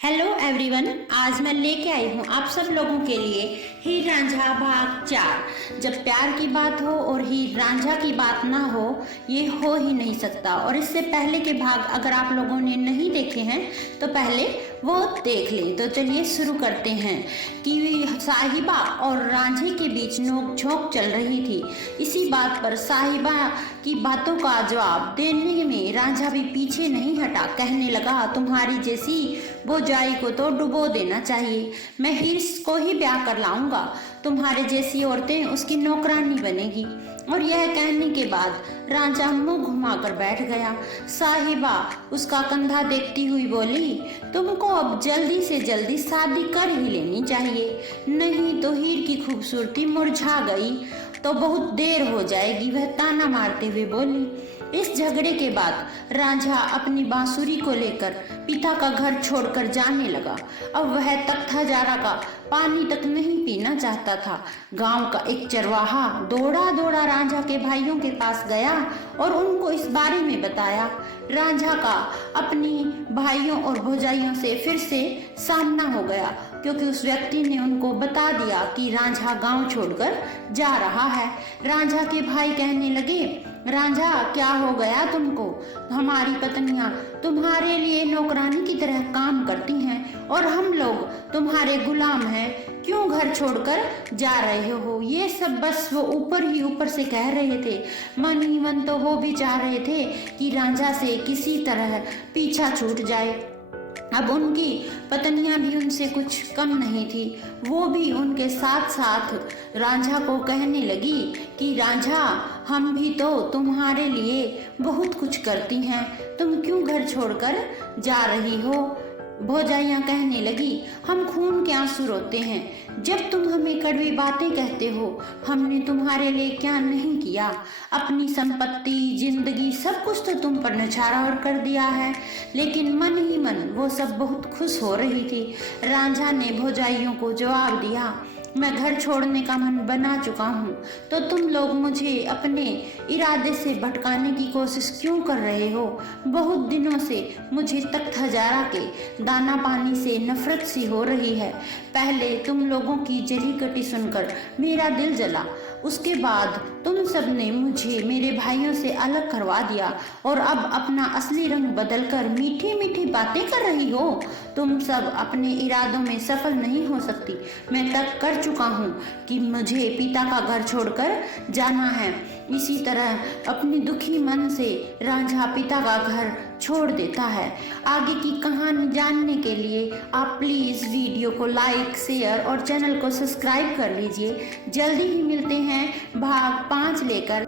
Hello everyone, आज मैं लेके आई हूँ आप सब लोगों के लिए हीर रांझा भाग 4। जब प्यार की बात हो और हीर रांझा की बात ना हो, ये हो ही नहीं सकता। और इससे पहले के भाग अगर आप लोगों ने नहीं देखे हैं तो पहले वो देख लें। तो चलिए शुरू करते हैं कि साहिबा और रांझे के बीच नोक झोंक चल रही थी। इसी बात पर साहिबा की बातों का जवाब देने में रांझा भी पीछे नहीं हटा। कहने लगा, तुम्हारी जैसी भौजाई को तो डुबो देना चाहिए। मैं हीर को ही ब्याह कर लाऊंगा, तुम्हारे जैसी औरतें उसकी नौकरानी बनेगी। और यह कहने के बाद रांझा मुंह घुमाकर बैठ गया। साहिबा उसका कंधा देखती हुई बोली, तुमको अब जल्दी से जल्दी शादी कर ही लेनी चाहिए, नहीं तो हीर की खूबसूरती मुरझा गई तो बहुत देर हो जाएगी। वह ताना मारते हुए बोली। इस झगड़े के बाद रांझा अपनी बांसुरी को लेकर पिता का घर छोड़कर जाने लगा। अब वह तख्त हजारा का पानी तक नहीं पीना चाहता था। गांव का एक चरवाहा दौड़ा दौड़ा रांझा के भाइयों के पास गया और उनको इस बारे में बताया। रांझा का अपनी भाइयों और भौजाइयों से फिर से सामना हो गया, क्योंकि उस व्यक्ति ने उनको बता दिया कि रांझा गांव छोड़कर जा रहा है। रांझा के भाई कहने लगे, रांझा क्या हो गया तुमको? हमारी पत्नियां तुम्हारे लिए नौकरानी की तरह काम करती हैं और हम लोग तुम्हारे गुलाम हैं। क्यों घर छोड़कर जा रहे हो? ये सब बस वो ऊपर ही ऊपर से कह रहे थे। मन ही मन तो वो भी चाह रहे थे कि रांझा से किसी तरह पीछा छूट जाए। अब उनकी पत्नियां भी उनसे कुछ कम नहीं थी। वो भी उनके साथ साथ रांझा को कहने लगी कि रांझा, हम भी तो तुम्हारे लिए बहुत कुछ करती हैं, तुम क्यों घर छोड़कर जा रही हो? भौजाइयाँ कहने लगी, हम खून के आंसू रोते हैं जब तुम हमें कड़वी बातें कहते हो। हमने तुम्हारे लिए क्या नहीं किया? अपनी संपत्ति, जिंदगी, सब कुछ तो तुम पर न्यौछावर कर दिया है। लेकिन मन ही मन वो सब बहुत खुश हो रही थी। रांझा ने भौजाइयों को जवाब दिया, मैं घर छोड़ने का मन बना चुका हूँ, तो तुम लोग मुझे अपने इरादे से भटकाने की कोशिश क्यों कर रहे हो? बहुत दिनों से मुझे तख्त हजारा के दाना पानी से नफरत सी हो रही है। पहले तुम लोगों की जली कटी सुनकर मेरा दिल जला, उसके बाद तुम सब ने मुझे मेरे भाइयों से अलग करवा दिया और अब अपना असली रंग बदलकर मीठी मीठी बातें कर रही हो। तुम सब अपने इरादों में सफल नहीं हो सकती। मैं तय कर चुका हूँ कि मुझे पिता का घर छोड़कर जाना है। इसी तरह अपनी दुखी मन से रांझा पिता का घर छोड़ देता है। आगे की कहानी जानने के लिए आप प्लीज़ वीडियो को लाइक, शेयर और चैनल को सब्सक्राइब कर लीजिए। जल्दी ही मिलते हैं भाग 5 लेकर।